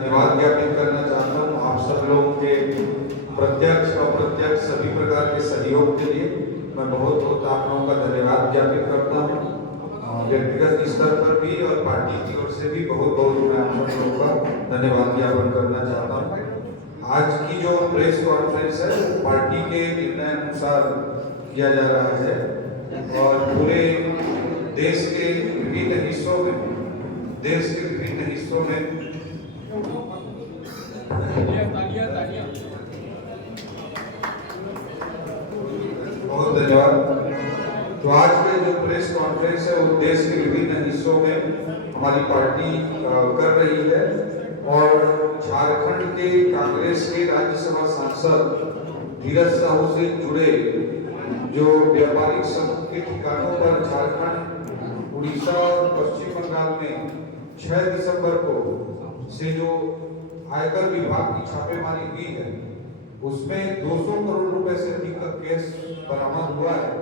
धन्यवाद ज्ञापित करना चाहता हूँ आप सब लोगों के प्रत्यक्ष अप्रत्यक्ष सभी प्रकार के सहयोग के लिए। मैं बहुत बहुत आप लोगों का धन्यवाद ज्ञापित करता हूँ, व्यक्तिगत स्तर पर भी और पार्टी की ओर से भी बहुत बहुत मैं आप सब लोगों का धन्यवाद ज्ञापन करना चाहता हूँ। आज की जो प्रेस कॉन्फ्रेंस है वो पार्टी के निर्णय अनुसार किया जा रहा है और पूरे देश के विभिन्न हिस्सों में बहुत धन्यवाद। तो आज के जो प्रेस कॉन्फ्रेंस है वो देश के विभिन्न हिस्सों में हमारी पार्टी कर रही है और झारखंड के कांग्रेस के राज्यसभा सांसद धीरज साहू से जुड़े जो व्यापारिक समूह के ठिकानों पर झारखंड, उड़ीसा और पश्चिम बंगाल में 6 दिसंबर को से जो आयकर विभाग की छापेमारी हुई है उसमें 200 करोड़ रुपए से अधिक का केस बरामद हुआ है।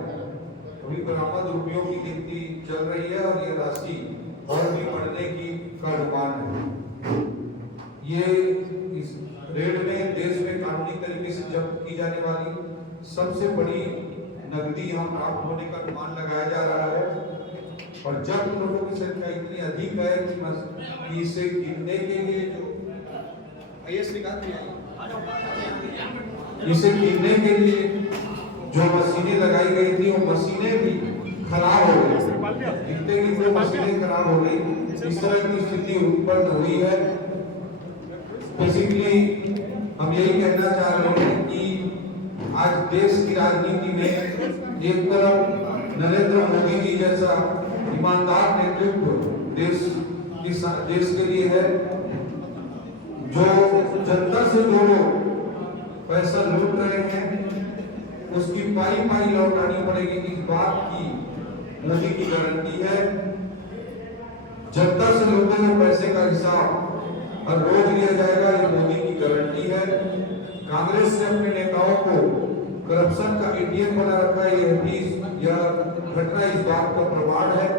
अभी बरामद रुपयों की गिनती चल रही है और ये राशि और भी बढ़ने का अनुमान है। ये इस रेड में देश में कानूनी तरीके से जब्त की जाने वाली सबसे बड़ी नकदी यहाँ प्राप्त होने का अनुमान लगाया जा रहा है और जब्त नोटों की संख्या इतनी अधिक है कि इसे गिनने के लिए इसे गिनने के लिए जो मशीनें लगाई गई थी वो मशीनें भी खराब हो गई, गिनते गिनते मशीनें खराब हो गई। इस तरह की स्थिति उत्पन्न हुई है। बेसिकली हम यही कहना चाह रहे हैं कि आज देश की राजनीति में एक तरफ नरेंद्र मोदी जी जैसा ईमानदार नेतृत्व देश के लिए है, जो जनता से जो लोग पैसा लूट रहे हैं उसकी पाई लौटानी पड़ेगी। इस बात की मोदी की गारंटी है। जनता से लोगों के पैसे का हिसाब हर रोज लिया जाएगा, ये मोदी की गारंटी है। कांग्रेस ने अपने नेताओं को करप्शन का एटीएम बना रखा है, यह घटना इस बात का प्रमाण है।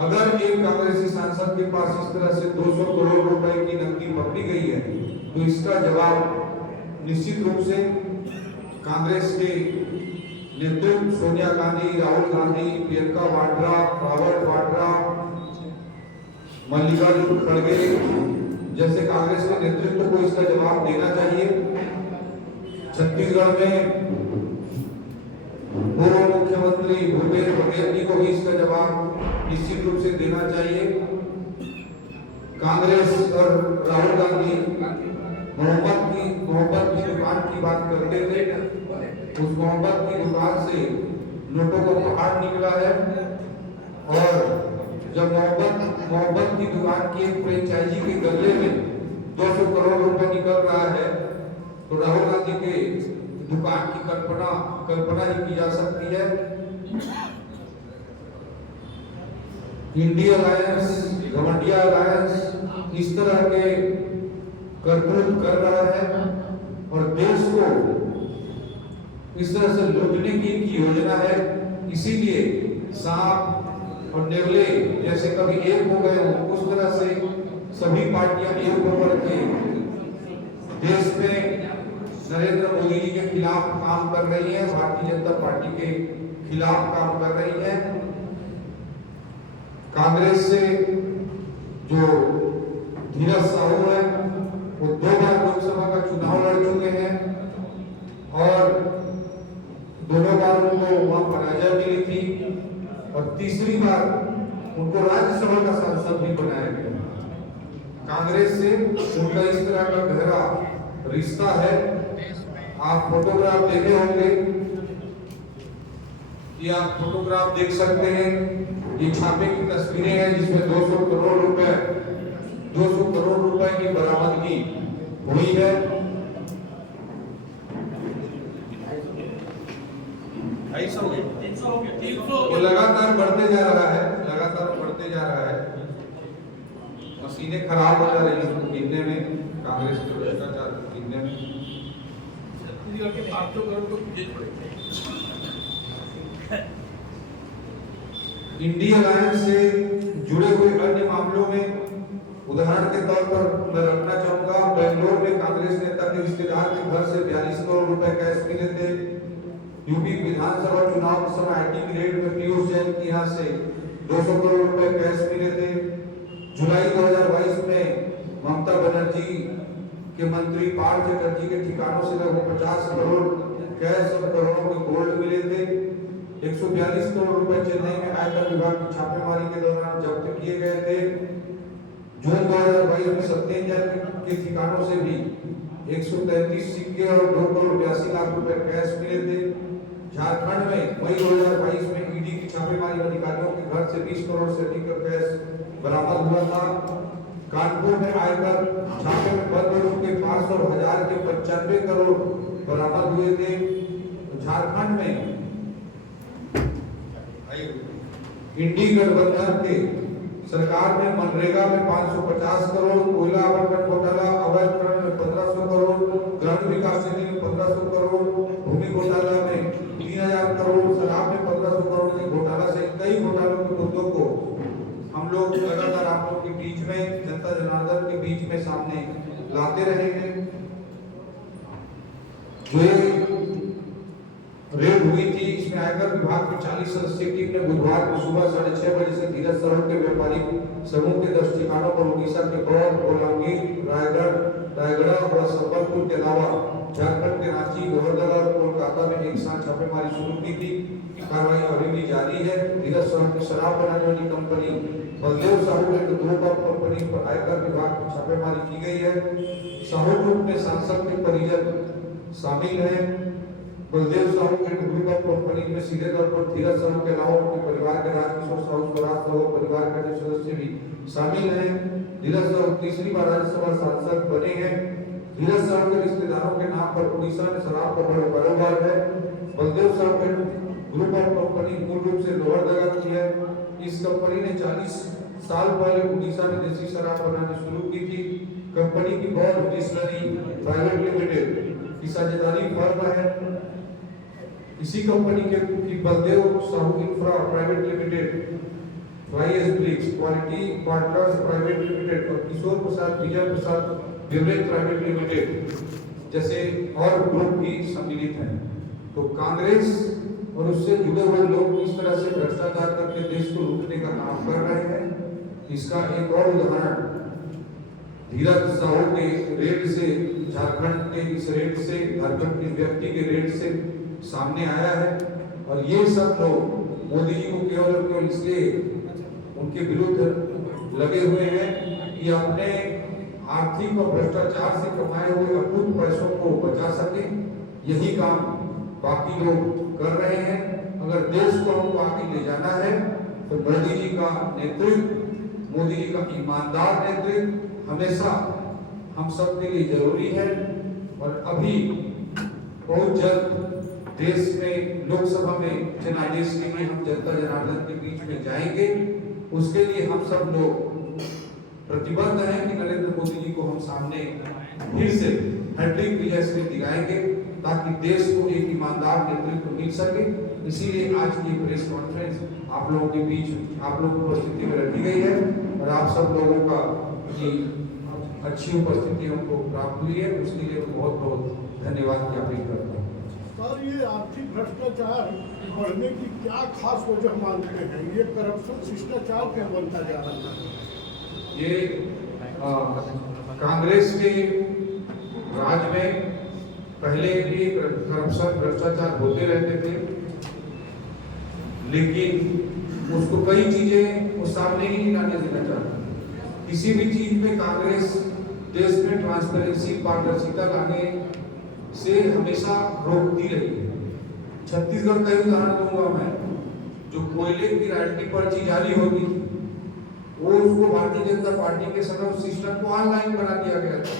अगर एक कांग्रेसी सांसद के पास इस तरह से 200 करोड़ रुपए की नकदी पकड़ी गई है तो इसका जवाब निश्चित रूप से कांग्रेस के नेतृत्व सोनिया गांधी, राहुल गांधी, प्रियंका वाड्रा, रॉबर्ट वाड्रा, मल्लिकार्जुन खड़गे जैसे कांग्रेस के नेतृत्व को इसका जवाब देना चाहिए। छत्तीसगढ़ में पूर्व मुख्यमंत्री भूपेश बघेल जी को भी इसका जवाब निश्चित रूप से देना चाहिए। कांग्रेस और राहुल गांधी मोहब्बत की दुकान की बात करते थे, उस मोहब्बत की दुकान से नोटों का पहाड़ निकला है और जब मोहब्बत की दुकान की एक फ्रेंचाइजी के गले में 200 करोड़ रुपए निकल रहा है तो राहुल गांधी के दुकान की कल्पना ही की जा सकती है। इंडिया अलायंस, घमंडिया अलायंस इस तरह के करतूत कर रहा है और देश को इस तरह से लूटने की इनकी योजना है। इसीलिए सांप और नेवले जैसे कभी एक हो गए हो उस तरह से सभी पार्टियां एक होकर के देश में नरेंद्र मोदी जी के खिलाफ काम कर रही है, भारतीय जनता पार्टी के खिलाफ काम कर रही है। कांग्रेस से जो धीरज साहू है वो 2 बार लोकसभा का चुनाव लड़ चुके हैं और दोनों बार उनको वहां पराजय मिली थी और तीसरी बार उनको राज्यसभा का सांसद भी बनाया गया। कांग्रेस से उनका इस तरह का गहरा रिश्ता है। आप फोटोग्राफ देखे होंगे, ये आप फोटोग्राफ देख सकते हैं। ये छापे की तस्वीरें हैं जिसमें 200 करोड़ रुपए की बरामदगी हुई है। ये लगातार बढ़ते जा रहा है, मशीनें खराब हो जा रही हैं उसको गिनने में, कांग्रेस के भ्रष्टाचार को गिनने में। इंडिया अलायंस से जुड़े हुए अन्य मामलों में उदाहरण के तौर पर मैं रखना चाहूंगा, बेंगलोर में कांग्रेस नेता के रिश्तेदार के घर से 42 करोड़ रुपए कैश मिले थे। यूपी विधानसभा चुनाव के समय आईटी की रेड में पीयूष जैन के यहाँ से 200 करोड़ रुपए कैश मिले थे। जुलाई 2022 में ममता बनर्जी के मंत्री पार्थ चटर्जी के ठिकानों से लगभग 50 करोड़ कैश और करोड़ों के गोल्ड मिले थे। 142 करोड़ रुपए चेन्नई में आयकर विभाग की छापेमारी के दौरान जब्त किए गए थे। जून 2022 में सत्येंद्र जैन के ठिकानों से भी 133 सिक्के और 2 करोड़ 82 लाख रुपए कैश मिले थे। झारखंड में मई 2022 में ईडी की छापेमारी अधिकारियों के घर से 20 करोड़ से अधिक का कैश बरामद हुआ था। कानपुर में आयकर छापे में बंद के 500 और 1000 के 95 करोड़ बरामद हुए थे। झारखंड में इंडी गठबंधन के सरकार में मनरेगा में 550 करोड़, कोयला आवंटन घोटाला, अवैध खनन में 1500 करोड़, ग्रामीण विकास निधि में 1500 करोड़, भूमि घोटाला में 3000 करोड़, शराब में 1500 करोड़ के घोटाला से कई घोटालों के मुद्दों को हम लोग लगातार आप लोग के बीच में, जनता जनार्दन के बीच में सामने लाते रहेंगे। जो रेड हुई थी, इसमें आयकर विभाग की 40 सदस्यीय टीम ने बुधवार को सुबह 6:30 बजे से धीरज सरोवर के व्यापारिक समूह के 10 ठिकानों पर उड़ीसा के बौद्ध, बलांगीर, रायगढ़ और संबलपुर के अलावा झारखंड के रांची, लोहरदगा और कोलकाता में एक साथ छापेमारी शुरू की थी। कार्रवाई अभी भी जारी है। धीरज सरोवर की शराब बनाने वाली कंपनी बलदेव साहू के ग्रुप ऑफ कंपनी पर आयकर विभाग की छापेमारी की गई है। साहू ग्रुप में सांसद के परिजन शामिल हैं। बलदेव साहू के ग्रुप ऑफ कंपनी में सीधे तौर पर धीरज साहू के अलावा उनके परिवार के राजकिशोर साहू, स्वराज साहू परिवार के अन्य सदस्य भी शामिल हैं। धीरज साहू तीसरी बार राज्यसभा सांसद बने हैं। धीरज साहू के रिश्तेदारों के नाम पर उड़ीसा में शराब का बड़ा कारोबार है। बलदेव साहू के ग्रुप ऑफ कंपनी मूल रूप से लोहरदगा की है। इस कंपनी ने 40 साल पहले उड़ीसा में देसी शराब बनानी शुरू की थी। कंपनी की बौद्ध डिस्टिलरी प्राइवेट लिमिटेड की साझेदारी फर्म है। इसी कंपनी के Baldev Sahu infra private limited, YS bricks quality partners private limited और Kishore Prasad Vijay Prasad beverage private limited जैसे और ग्रुप भी सम्मिलित हैं। तो कांग्रेस और उससे जुड़े हुए लोग इस तरह से भ्रष्टाचार करके देश को लूटने का काम कर रहे हैं। इसका एक और उदाहरण धीरज साहू के रेड से, झारखंड के इस रेड से, झारखंड के व्यक्ति के रेड से सामने आया है। और ये सब लोग मोदी जी को केवल इसलिए उनके विरुद्ध लगे हुए हैं कि अपने आर्थिक और भ्रष्टाचार से कमाए हुए अकूत पैसों को बचा सके। यही काम बाकी लोग कर रहे हैं। अगर देश को हमको आगे ले जाना है तो मोदी जी का नेतृत्व, मोदी जी का ईमानदार नेतृत्व हमेशा हम सब के लिए जरूरी है। और अभी बहुत जल्द देश में लोकसभा में जनादेश के लिए हम जनता जनार्दन के बीच में जाएंगे। उसके लिए हम सब लोग प्रतिबद्ध हैं कि नरेंद्र मोदी जी को हम सामने फिर से हैट्रिक विजय से दिलाएंगे ताकि देश को एक ईमानदार नेतृत्व मिल सके। इसीलिए आज की प्रेस कॉन्फ्रेंस आप लोगों के बीच, आप लोगों की उपस्थिति में रखी गई है और आप सब लोगों का अच्छी उपस्थिति हमको प्राप्त हुई है। उसके लिए बहुत बहुत धन्यवाद ज्ञापित करता हूँ। सर, ये आर्थिक भ्रष्टाचार बढ़ने की क्या खास वजह मानते हैं? ये करप्शन शिष्टाचार क्यों बनता जा रहा है? ये कांग्रेस के राज में पहले भी करप्शन भ्रष्टाचार होते रहते थे, लेकिन उसको कई चीजें वो सामने ही नहीं आने देना चाहता। किसी भी चीज में कांग्रेस देश में ट्रांसपेरेंसी, पारदर्शिता लाने से हमेशा रोकती रही है। छत्तीसगढ़ का उदाहरण दूंगा मैं, जो कोयले की रॉयल्टी पर्ची जारी होगी वो उसको भारतीय जनता पार्टी के समय उस सिस्टम को ऑनलाइन बना दिया गया था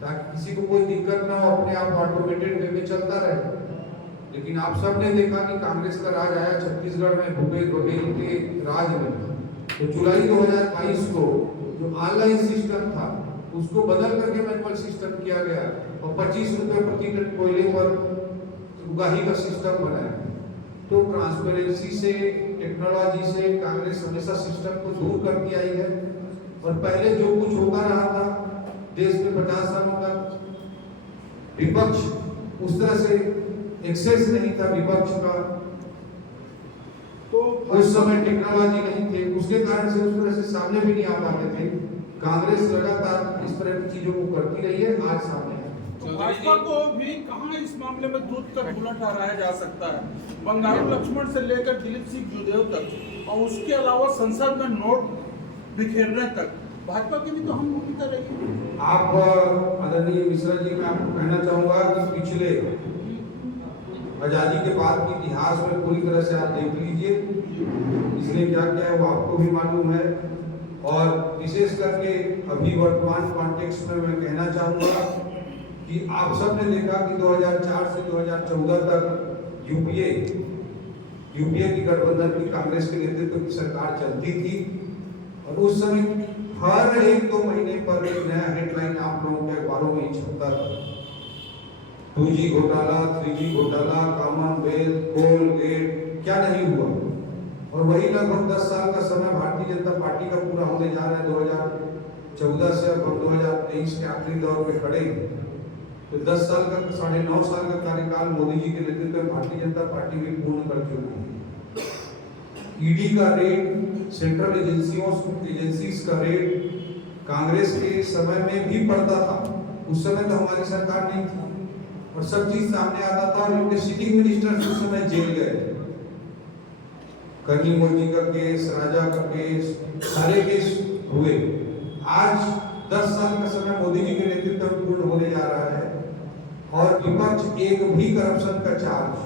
ताकि किसी को कोई दिक्कत ना हो, अपने आप ऑटोमेटेड वे में चलता रहे। लेकिन आप सब ने देखा कि कांग्रेस का राज आया छत्तीसगढ़ में भूपेश बघेल के राज में, तो जुलाई 2022 को जो ऑनलाइन सिस्टम था उसको बदल करके मैनुअल सिस्टम किया गया और 25 रुपए प्रति टन कोयले पर उगाही का सिस्टम बनाया। तो ट्रांसपेरेंसी से, टेक्नोलॉजी से कांग्रेस हमेशा सिस्टम को दूर करती आई है। और पहले जो कुछ होता रहा था देश में 50 सालों तक, विपक्ष उस तरह से एक्सेस नहीं था विपक्ष का, तो उस समय टेक्नोलॉजी नहीं थे, उसके कारण से उस तरह से सामने भी नहीं आ पाते थे। कांग्रेस लगातार इस तरह की चीजों को करती रही है, आज सामने है। तो भाजपा को भी कहां इस मामले में दूध तक बुला ठहराया जा सकता है? बंगारू लक्ष्मण से लेकर दिलीप सिंह जुदेव तक और उसके अलावा संसद में नोट बिखेरने तक भाजपा की भी तो हम भूमिका रही। आप आदरणीय मिश्रा जी, मैं आपको कहना चाहूंगा कि पिछले आजादी के बाद के इतिहास में पूरी तरह से आप देख लीजिए, इसलिए क्या क्या है वो आपको भी मालूम है। और विशेष करके अभी वर्तमान कॉन्टेक्स्ट में मैं कहना चाहूंगा कि आप सब ने देखा कि 2004 से 2014 तक यूपीए की गठबंधन की कांग्रेस के नेतृत्व की सरकार चलती थी और उस समय हर 1-2 महीने पर एक नया हेडलाइन आप लोगों के अखबारों में छपता था। 2G घोटाला, 3G घोटाला, कॉमनवेल्थ, कोलगेट, क्या नहीं हुआ। और वही लगभग 10 साल का समय भारतीय जनता पार्टी का पूरा होने जा रहा है। 2014 से अब हम 2023 के आखिरी दौर में खड़े हैं। तो 10 साल का 9.5 साल का कार्यकाल मोदी जी के नेतृत्व में भारतीय जनता पार्टी भी पूर्ण कर चुकी है। ईडी का रेड, सेंट्रल एजेंसीज का रेड कांग्रेस के समय में भी पड़ता था। उस समय तो हमारी सरकार नहीं थी और सब चीज सामने आता था और इनके सिटिंग मिनिस्टर उस समय जेल गए। करनी मोदी का केस, राजा का केस, सारे केस हुए। आज 10 साल का समय मोदी जी के नेतृत्व में पूर्ण होने जा रहा है और विपक्ष एक भी करप्शन का चार्ज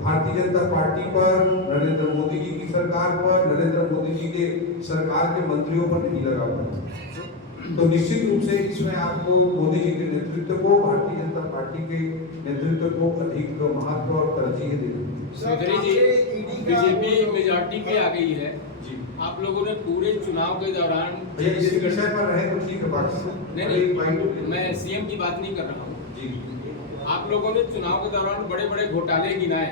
भारतीय जनता पार्टी पर, नरेंद्र मोदी जी की सरकार पर, नरेंद्र मोदी जी के सरकार के मंत्रियों पर नहीं लगा पाया। तो निश्चित रूप से इसमें आपको मोदी जी के नेतृत्व को, भारतीय जनता पार्टी के नेतृत्व को अधिक महत्व और तरजीह देनी है। बीजेपी मेजॉरिटी पे आ गई है जी। आप लोगों ने पूरे चुनाव के दौरान इस विषय पर रहे तो ठीक है, बाकी नहीं, मैं सीएम की बात नहीं कर रहा हूँ जी। आप लोगों ने चुनाव के दौरान बड़े बड़े घोटाले गिनाए,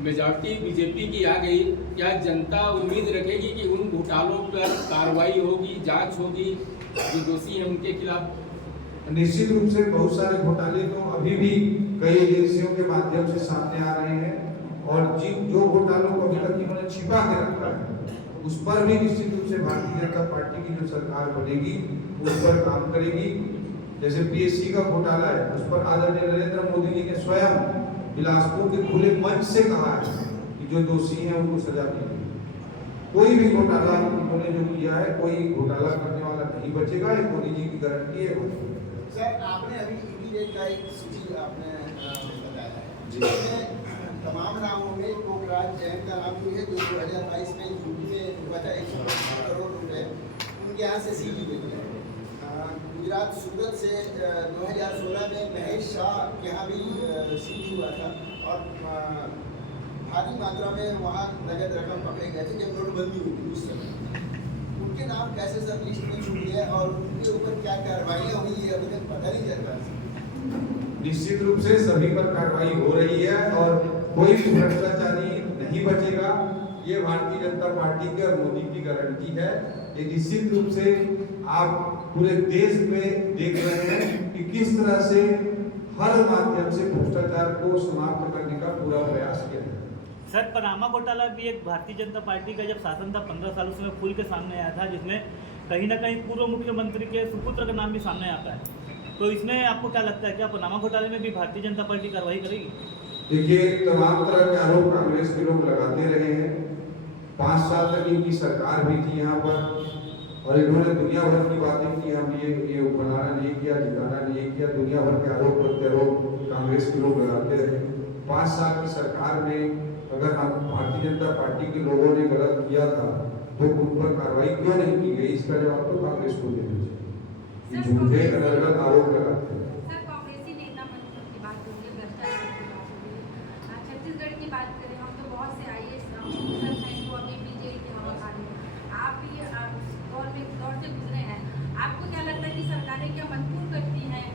मेजॉरिटी बीजेपी की आ गई। क्या जनता उम्मीद रखेगी कि उन घोटालों पर कार्रवाई होगी, जांच होगी, जो दोषी हैं उनके खिलाफ? निश्चित रूप से बहुत सारे घोटाले तो अभी भी कई एजेंसियों के माध्यम से सामने आ रहे हैं और जो घोटालों को अभी तक इन्होंने छिपा के रखा है उस पर भी निश्चित रूप से भारतीय जनता पार्टी की जो सरकार बनेगी उस पर काम करेगी। जैसे पीएससी का घोटाला है, उस पर आदरणीय नरेंद्र मोदी जी ने स्वयं बिलासपुर के खुले मंच से कहा है कि जो दोषी हैं उनको सजा मिलेगी। कोई भी घोटाला उन्होंने जो किया है, कोई घोटाला करने वाला नहीं बचेगा, ये मोदी जी की गारंटी है। सर, आपने अभी ईडी का एक सूची आपने बताया है जिसमें तमाम नामों में पोखराज जैन का नाम भी है जो 2022 में यूपी में हुआ था 150 करोड़ रुपए उनके यहाँ से सीधी हुई है। गुजरात सूरत से 2016 में महेश शाह के यहाँ भी सीधी हुआ था और भारी मात्रा में वहाँ नगद रकम पकड़े गए थे जब नोटबंदी हुई थी उस समय। उनके नाम कैसे सब लिस्ट में छूट गए और उनके ऊपर क्या कार्रवाइयाँ हुई है अभी तक पता नहीं चल रहा। निश्चित रूप से सभी पर कार्रवाई हो रही है और कोई भी भ्रष्टाचारी नहीं बचेगा, ये भारतीय जनता पार्टी के और मोदी की गारंटी है। ये निश्चित रूप से आप पूरे देश में देख रहे हैं कि किस तरह से हर माध्यम से भ्रष्टाचार को समाप्त करने का पूरा प्रयास किया है। सर, पनामा घोटाला भी एक भारतीय जनता पार्टी का जब शासन था 15 साल उसमें खुल के सामने आया था, जिसमें कहीं ना कहीं पूर्व मुख्यमंत्री के सुपुत्र का नाम भी सामने आता है। तो इसमें आपको क्या लगता है, क्या पनामा घोटाले में भी भारतीय जनता पार्टी कार्रवाई करेगी? देखिए, तमाम तरह के आरोप कांग्रेस के लोग लगाते रहे हैं। 5 साल तक इनकी सरकार भी थी यहाँ पर और इन्होंने दुनिया भर की बातें की, हम ये बनाना नहीं किया, जिताना नहीं किया, दुनिया भर के आरोप प्रत्यारोप कांग्रेस के लोग लगाते रहे। 5 साल की सरकार में अगर हम भारतीय जनता पार्टी के लोगों ने गलत किया था तो उन पर कार्रवाई क्यों नहीं की गई, इसका जवाब तो कांग्रेस को देना चाहिए। झूठे अलग आरोप लगाते हैं। सर, कांग्रेसी नेता मंत्री की बात करिए, भ्रष्टाचार की बात करिए, छत्तीसगढ़ की बात करें, हम तो बहुत से IAS ऑफिसर हैं जो अभी भी जेल के हवा खा रहे हैं। आप भी दौर से गुजरे हैं, आपको क्या लगता है कि सरकारें क्या मजबूर करती हैं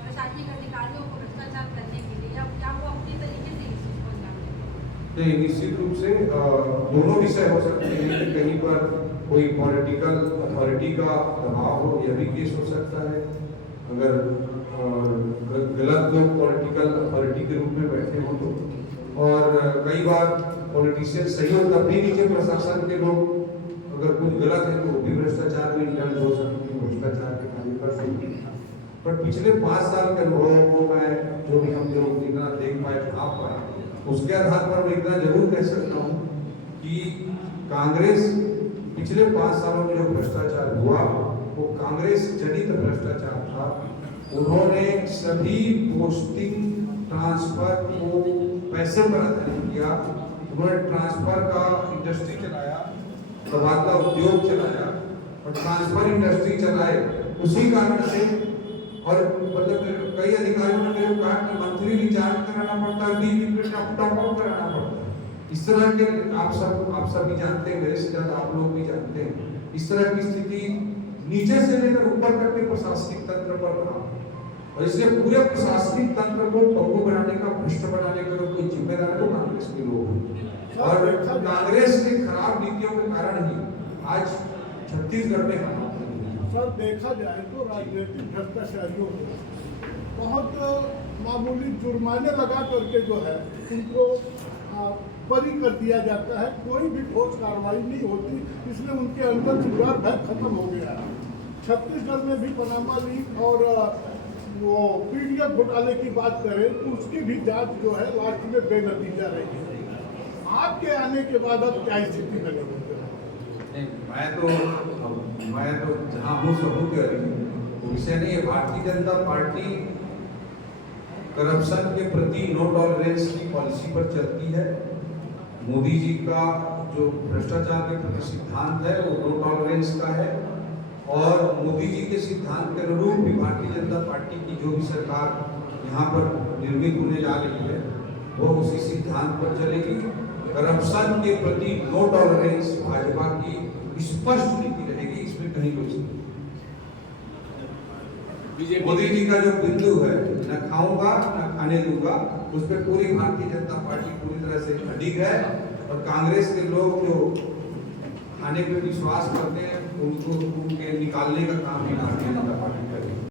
प्रशासनिक अधिकारियों को भ्रष्टाचार करने के लिए, या क्या वो अपने तरीके से इस चीज को अंजाम देते हैं? नहीं, निश्चित रूप से दोनों विषय हो सकते हैं कि कहीं पर कोई पॉलिटिकल अथॉरिटी का दबाव हो, यह भी केस हो सकता है। अगर गलत लोग पॉलिटिकल अथॉरिटी के रूप में बैठे हो तो, और कई बार पॉलिटिशियन सही हो तब भी नीचे प्रशासन के लोग अगर कुछ गलत है तो वो भी भ्रष्टाचार में इंडल्ज हो सकते हैं, भ्रष्टाचार के कार्य कर सकते हैं। पर पिछले 5 साल के अनुभव को मैं जो भी हम लोग इतना देख पाए आप पाए, उसके आधार पर मैं इतना जरूर कह सकता हूँ कि कांग्रेस पिछले 5 सालों में जो भ्रष्टाचार हुआ वो कांग्रेस जनित भ्रष्टाचार था। उन्होंने सभी पोस्टिंग ट्रांसफर को पैसे पर आधारित किया। उन्होंने ट्रांसफर का इंडस्ट्री चलाया, तबादला उद्योग चलाया और ट्रांसफर इंडस्ट्री चलाए। उसी कारण से और मतलब कई अधिकारियों ने मेरे को कहा कि मंथली रिचार्ज कराना पड़ता है, बीबी टॉप अप कराना पड़ता है। इस तरह के आप सब भी जानते हैं, मेरे से ज्यादा आप लोग भी जानते हैं। इस तरह की स्थिति नीचे से लेकर ऊपर तक के प्रशासनिक तंत्र पर रहा और इसलिए पूरे प्रशासनिक तंत्र को पंगु बनाने का, भ्रष्ट बनाने का कोई जिम्मेदार तो कांग्रेस के लोग हैं। और कांग्रेस के खराब नीतियों के कारण ही आज छत्तीसगढ़ में हालात सर देखा जाए तो राजनीतिक भ्रष्टाचारियों को बहुत मामूली जुर्माने लगा करके जो है उनको बरी कर दिया जाता है। कोई भी ठोस कार्रवाई नहीं होती, इसलिए उनके अंदर से डर भय खत्म हो गया है। छत्तीसगढ़ में भी पनामा लीक और वो पीडीएफ घोटाले की बात करें तो उसकी भी जांच जो है लास्ट में बेनतीजा रही है। आपके आने के बाद अब क्या स्थिति बनेगी? मैं तो जहाँ हूँ सबूत कह रही हूँ, वो विषय नहीं है। भारतीय जनता पार्टी करप्शन के प्रति नो टॉलरेंस की पॉलिसी पर चलती है। मोदी जी का जो भ्रष्टाचार के प्रति सिद्धांत है वो नो टॉलरेंस का है और मोदी जी के सिद्धांत के अनुरूप भी भारतीय जनता पार्टी की जो भी सरकार यहाँ पर निर्मित होने जा रही है वो उसी सिद्धांत पर चलेगी। करप्शन के प्रति नो टॉलरेंस भाजपा की स्पष्ट नीति रहेगी, इसमें कहीं कोई मोदी जी का जो बिंदु है न खाऊंगा न खाने दूंगा, उस पर पूरी भारतीय जनता पार्टी पूरी तरह से अडिग है। और कांग्रेस के लोग जो खाने पे विश्वास करते हैं उनको उनके निकालने का काम भी भारतीय जनता पार्टी करेगी।